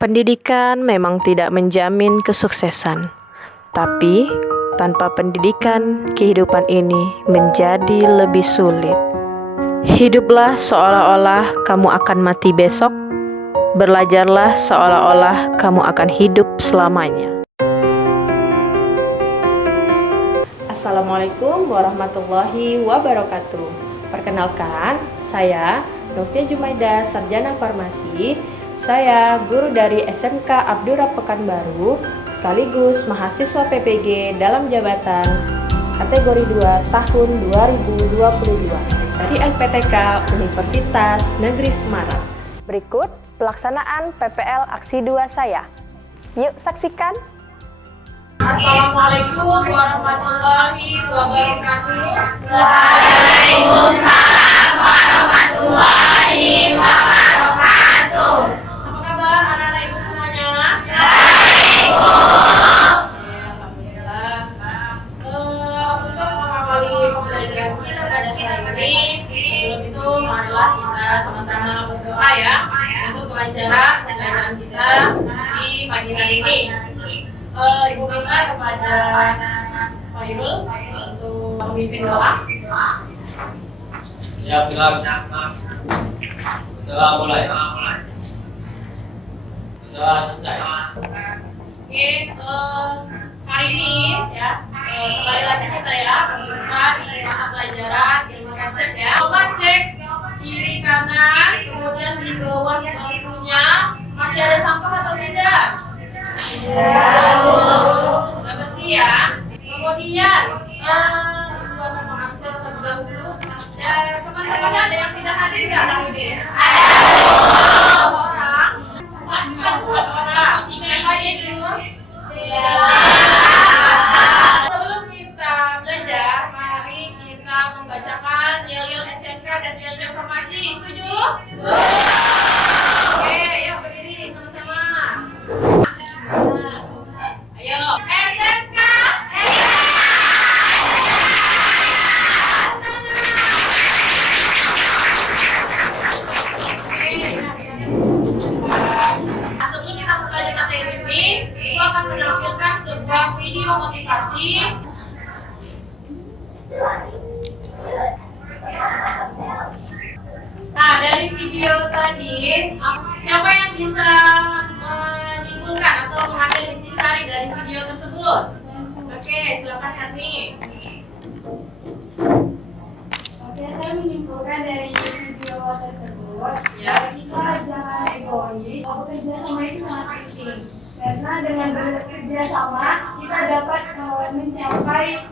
Pendidikan memang tidak menjamin kesuksesan, tapi tanpa pendidikan, kehidupan ini menjadi lebih sulit. Hiduplah seolah-olah kamu akan mati besok, belajarlah seolah-olah kamu akan hidup selamanya. Assalamualaikum warahmatullahi wabarakatuh. Perkenalkan, saya Novia Jumaida, Sarjana Farmasi. Saya guru dari SMK Abdurrahman Pekanbaru, sekaligus mahasiswa PPG dalam jabatan kategori 2 tahun 2022 dari LPTK Universitas Negeri Semarang. Berikut pelaksanaan PPL Aksi 2 saya. Yuk saksikan. Assalamualaikum warahmatullahi wabarakatuh. Waalaikumsalam warahmatullahi wabarakatuh. Apa kabar anak-anak ibu semuanya? Baik, Bu. Alhamdulillah. Untuk mengawali pembelajaran kita pada hari ini, sebelum itu marilah kita sama-sama berdoa ya untuk kelancaran pembelajaran kita di pagi hari ini. Ibu minta kepada Pak Irul untuk memimpin doa. Siap, doa mulai. Doa selesai. Oke, hari ini ya kembali lagi kita ya membuka di mata pelajaran ilmu resep ya. Coba cek kiri kanan, kemudian di bawah bangkunya masih ada sampah atau tidak? Sudah bersih ya. Kemudian ibu akan mengabsen terlebih dahulu. Dan teman-temannya ada yang tidak hadir nggak hari ini? Ada orang. Siapa aja dulu? Sebelum kita belajar, mari kita membacakan yel-yel SMK dan yel-yel farmasi. Setuju? Oke, yuk berdiri sama-sama. Ayo, SMK. Sebelum kita belajar materi ini, Ibu akan menampilkan sebuah video motivasi. Nah, dari video tadi, siapa yang bisa menyimpulkan atau mengambil intisari dari video tersebut? Oke, silakan Hani. Oke, saya menyimpulkan dari video tersebut, Ya. kita jangan egois. Bekerja sama itu sangat penting, karena dengan bekerja sama kita dapat mencapai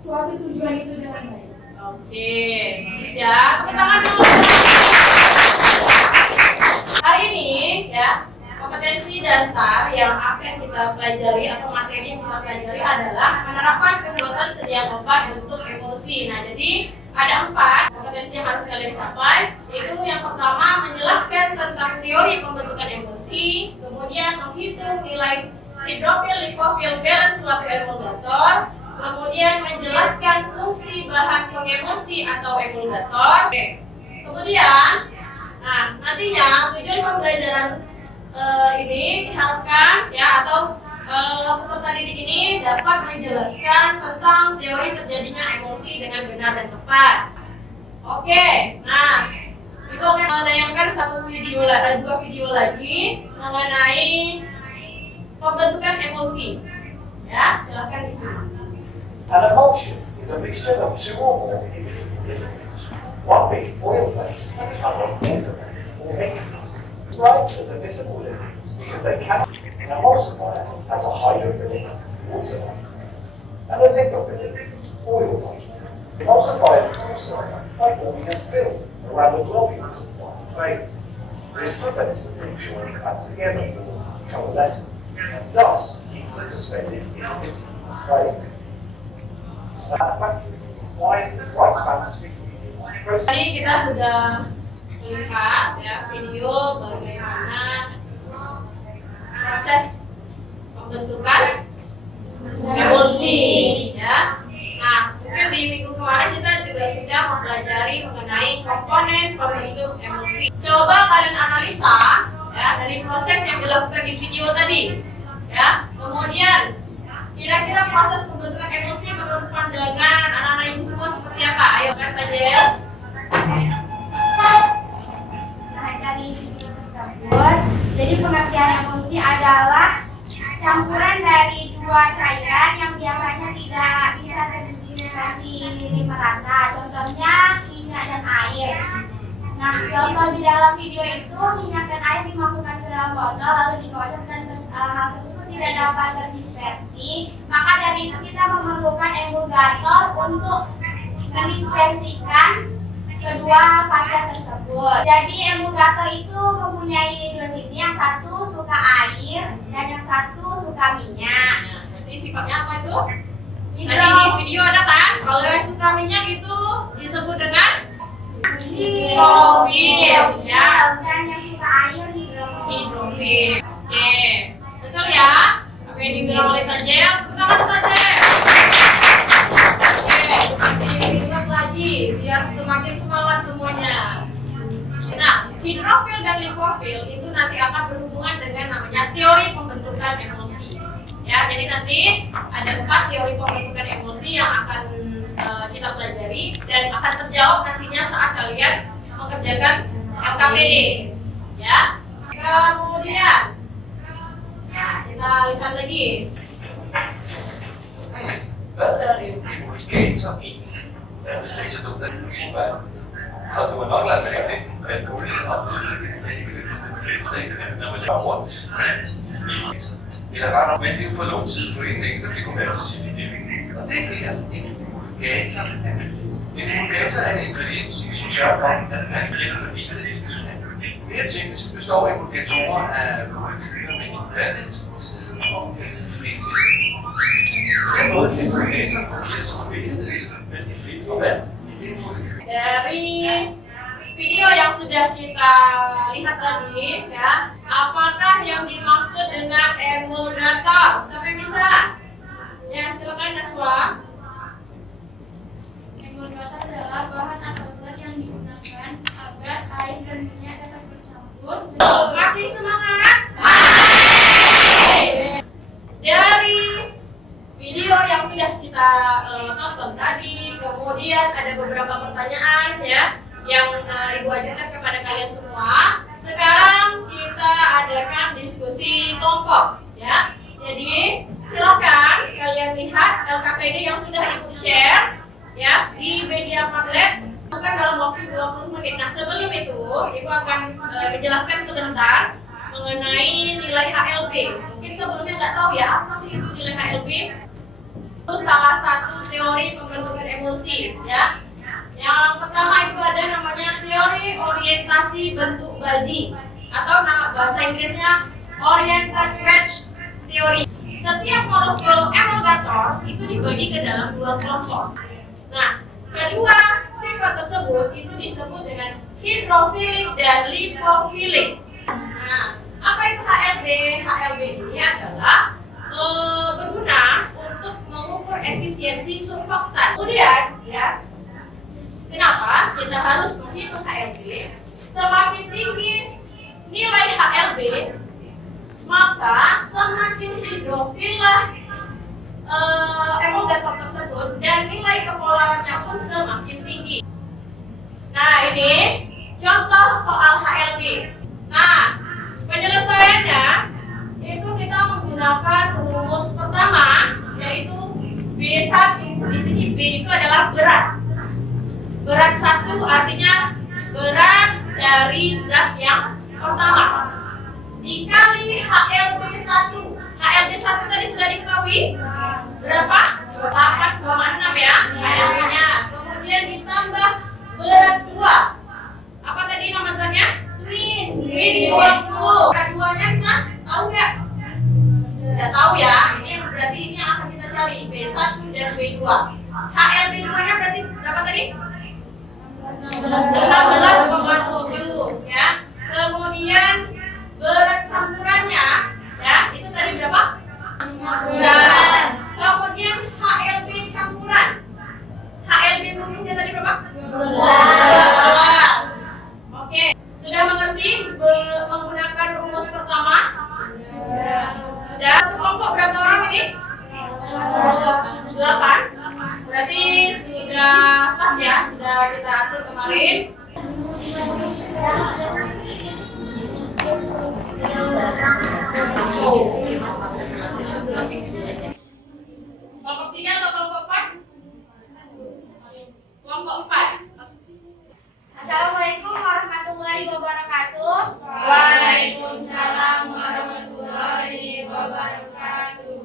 suatu tujuan itu dengan baik. Oke, bagus ya. Tepuk tangan dulu. Hari ini ya, kompetensi dasar yang akan kita pelajari atau materi yang kita pelajari adalah menerapkan pembuatan sedia obat bentuk emulsi. Nah, jadi ada 4 kompetensi yang harus kalian capai, yaitu yang pertama menjelaskan tentang teori pembentukan emulsi, kemudian menghitung nilai hidrofil lipofil balance suatu emulgator, kemudian menjelaskan fungsi bahan pengemulsi atau emulgator. Oke. Kemudian, nah nantinya tujuan pembelajaran ini diharapkan ya atau peserta didik ini dapat menjelaskan tentang teori terjadinya emulsi dengan benar dan tepat. Oke, nah itu akan menayangkan dua video lagi mengenai pembentukan emulsi. Ya, silakan disimak. An emulsion is a mixture of 2 or more invisible liquids, one being oil base and the other water base or ink base. Described as immiscible liquids because they cannot. An emulsifier has a hydrophilic water bond and a lipophilic oil bond. Emulsifiers also act by forming a film around the globules of one phase. This prevents them from joining back together or coalescing, and thus keeps them suspended in a continuous phase. Factory requires the right balance between these processes. Tadi kita sudah melihat ya video bagaimana proses pembentukan emulsi ya. Nah, mungkin di minggu kemarin kita juga sudah mempelajari mengenai komponen pembentuk emulsi. Coba kalian analisa ya, ya, dari proses yang dilakukan di video tadi. Ya, kemudian kira-kira proses pembentukan emosi menurut pandangan anak-anak ibu semua seperti apa? Ayo kan Tajel. Nah, dari video tersebut, jadi pengertian emosi adalah campuran dari dua cairan yang biasanya tidak bisa terintegrasi merata. Contohnya minyak dan air. Nah, contoh di dalam video itu minyak dan air dimasukkan ke dalam botol lalu dikocok dan hal tersebut tidak dapat terdispersi. Maka dari itu kita memerlukan emulgator untuk mendispersikan kedua fase tersebut. Jadi emulgator itu mempunyai dua sisi, yang satu suka air dan yang satu suka minyak. Jadi sifatnya apa itu? Tadi di video ada kan? Kalau yang suka minyak itu disebut dengan hidrofil, ya. Dan yang suka air Hidrofil. Oke, betul ya? Apa yang dibilang oleh Tajel? Tangan Tajel. Oke, diingat lagi biar semakin semangat semuanya. Nah, hidrofil dan lipofil itu nanti akan berhubungan dengan namanya teori pembentukan emosi. Ya, jadi nanti ada 4 teori pembentukan emosi yang akan kita pelajari dan akan terjawab nantinya saat kalian mengerjakan LKPD. Ya. Kemudian, nah, kita lihat lagi. Hvad er en emulgator egentlig? Hvis det ikke så dumt, at du ikke var. Så du har nok lagt mærke til, at muligheden har når man laver rundt i det er ret nok, men det er jo for lang tid for indlæg, så det kunne være til sin idé. Og det er en emulgator. En emulgator er en ingrediens, som sørger for, at man bliver fordelt i en mere teknisk består emulgatorer af molekyler med en blandet og en fedt. På den måde kan emulgatoren fungere som en bindeled mellem fedt og vand i det molekyl. Dari video yang sudah kita lihat tadi, ya, apakah yang dimaksud dengan emulgator? Sampai bisa? Ya, silakan Naswa. Emulgator adalah bahan atau zat yang digunakan agar air dan minyak dapat bercampur. Masih semangat? Dari video yang sudah kita tonton tadi, kemudian ada beberapa pertanyaan ya yang Ibu ajukan kepada kalian semua. Sekarang kita adakan diskusi kelompok ya. Jadi silakan kalian lihat LKPD yang sudah Ibu share ya di media Padlet. Bukan dalam waktu 20 menit. Nah, sebelum itu Ibu akan menjelaskan sebentar mengenai nilai HLB. Mungkin sebelumnya nggak tahu ya apa sih itu nilai HLB. Itu salah satu teori pembentukan emosi ya. Yang pertama itu ada namanya teori orientasi bentuk baji atau nama bahasa Inggrisnya oriented wedge theory. Setiap molekul emulgator itu dibagi ke dalam 2 kelompok. Nah, kedua sifat tersebut itu disebut dengan hidrofilik dan lipofilik. Nah, apa itu HLB? HLB ini adalah berguna untuk mengukur efisiensi surfaktan. Kemudian, ya, kenapa kita harus menghitung HLB? Semakin tinggi nilai HLB, maka semakin hidrofil lah emulgator tersebut dan nilai kepolarannya pun semakin tinggi. Nah, ini contoh soal HLB. Nah, penyelesaiannya itu kita menggunakan rumus pertama, yaitu B1. Di sini B itu adalah berat. Berat 1 artinya berat dari zat yang pertama dikali HLB1. HLB1 tadi sudah diketahui berapa? 8,6 ya HLB-nya. Kemudian ditambah berat 2. Apa tadi nama zatnya? Win 20. Berat 2-nya kita tahu nggak? Tidak tahu ya. Ini yang berarti ini yang akan kita cari B1 dan B2. HLB2-nya berarti berapa tadi? 16,7 ya. Kemudian berat campurannya ya, itu tadi berapa? 9. Kemudian HLB campuran. HLB butuhnya tadi berapa? 12. Oke, sudah mengerti menggunakan rumus Kelompok 3 atau kelompok 4? Kelompok 4. Assalamualaikum warahmatullahi wabarakatuh. Waalaikumsalam warahmatullahi wabarakatuh.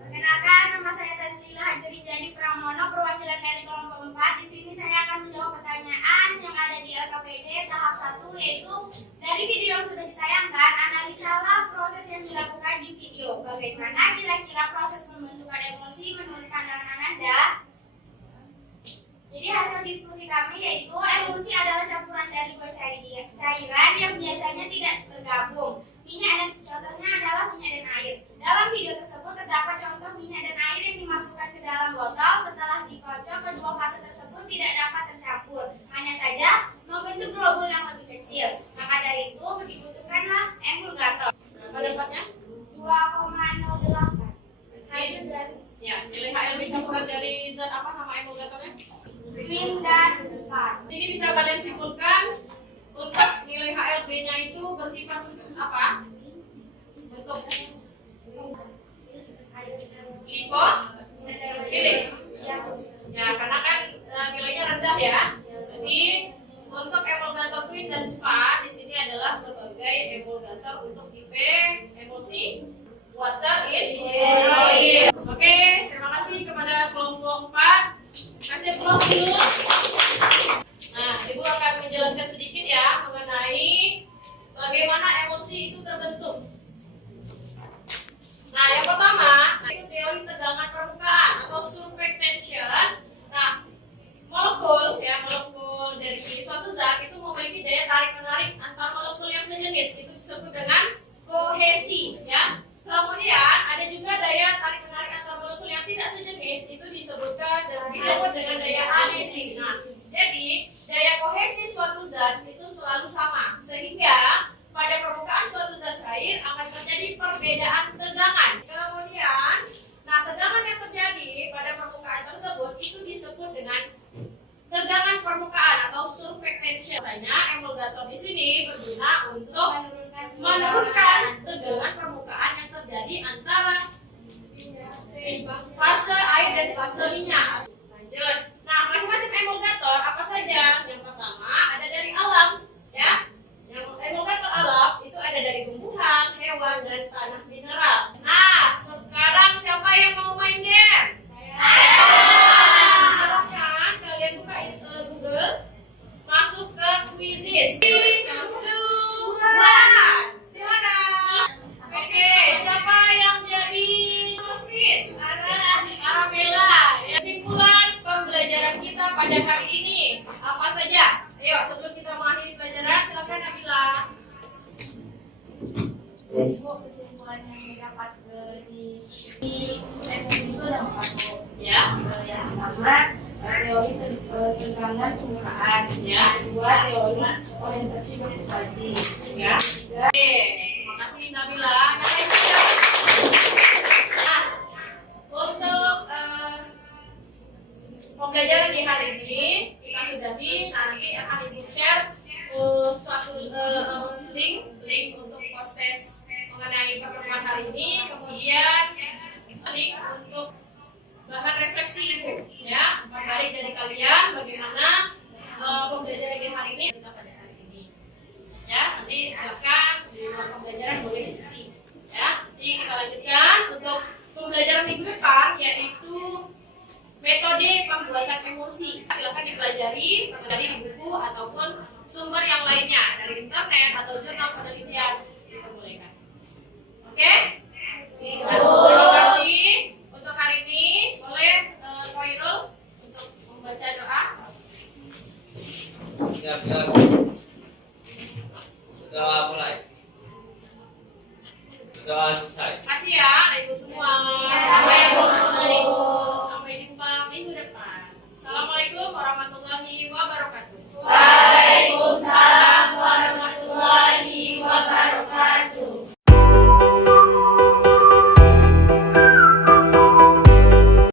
Perkenalkan, nama saya Tazila Hajri Jadi Pramono, perwakilan dari kelompok 4. Di sini saya akan menjawab pertanyaan yang ada di LKPD tahap 1, yaitu dari video yang sudah ditayangkan, analisalah proses yang dilakukan di video. Bagaimana kira-kira proses pembentukan emosi menurut pandangan Ananda? Jadi hasil diskusi kami yaitu emosi adalah campuran dari dua cairan yang biasanya tidak tergabung. Minyak dan contohnya adalah minyak dan air. Dalam video tersebut terdapat contoh minyak dan air yang dimasukkan ke dalam botol. Setelah dikocok, kedua fase tersebut tidak dapat tercampur, hanya saja membentuk globul yang lebih kecil. Maka dari itu dibutuhkanlah emulgator. Berapa dapatnya? 2,08. Hasil dari Ya, nilai HLB campuran dari zat apa nama emulgatornya? Twin dan Star. Sini bisa kalian simpulkan untuk nilai HLB-nya itu bersifat apa? Bentuk lipofilik. Ya, karena kan nilainya rendah ya. Jadi untuk emulgator twin dan spa di sini adalah sebagai emulgator untuk tipe emosi water in oil. Oke, terima kasih kepada kelompok 4. Kasih blok dulu. Nah, Ibu akan menjelaskan sedikit ya mengenai bagaimana emosi itu terbentuk. Nah, yang pertama itu teori tegangan permukaan atau surface tension. Nah, molekul dari suatu zat itu memiliki daya tarik menarik antar molekul yang sejenis, itu disebut dengan kohesi ya. Kemudian ada juga daya tarik menarik antar molekul yang tidak sejenis, itu disebut dengan daya adhesi. Nah, jadi daya kohesi suatu zat itu selalu sama, sehingga pada permukaan suatu zat cair akan terjadi perbedaan tegangan. Kemudian, nah tegangan yang terjadi pada permukaan tersebut itu disebut dengan tegangan permukaan atau surface tension. Biasanya emulgator di sini berguna untuk menurunkan tegangan permukaan yang terjadi antara fase air dan fase minyak. Lanjut. Nah, macam-macam emulgator apa saja? Yang pertama ada dari alam, ya. Yang emulgator alam itu ada dari tumbuhan, hewan, dan tanah mineral. Nah, sekarang siapa yang mau main game? Silakan kalian buka Google, masuk ke Quizzes. 3, 2, 1. Silakan. Oke, siapa yang jadi host? Arabella. Kesimpulan pembelajaran kita pada hari ini apa saja? Ayo, sebelum kita mengakhiri pelajaran, silakan Nabila. Kesimpulan yang didapat di emosi itu ada 4. Ya. Yang pertama, teori tegangan permukaan. Ya. Kedua, teori orientasi berfungsi. Ya. Oke, terima kasih Nabila. Ada yang bisa? Nah, untuk pembelajaran di hari ini kita sudahi. Nanti akan Ibu share suatu link untuk post-test mengenai pertemuan hari ini, kemudian link untuk bahan refleksi Ibu ya, balik dari kalian bagaimana pembelajaran di hari ini kita pada hari ini ya. Nanti silakan di luar pembelajaran boleh diisi ya. Nanti kita lanjutkan untuk pembelajaran minggu depan, yaitu metode pembuatan emosi. Silakan dipelajari dari buku ataupun sumber yang lainnya dari internet atau jurnal penelitian, diperbolehkan. Oke? Terima kasih untuk hari ini. Boleh Khairul untuk membaca doa. Siap. Doa mulai. Doa selesai. Terima kasih ya, Ibu semua. Assalamualaikum.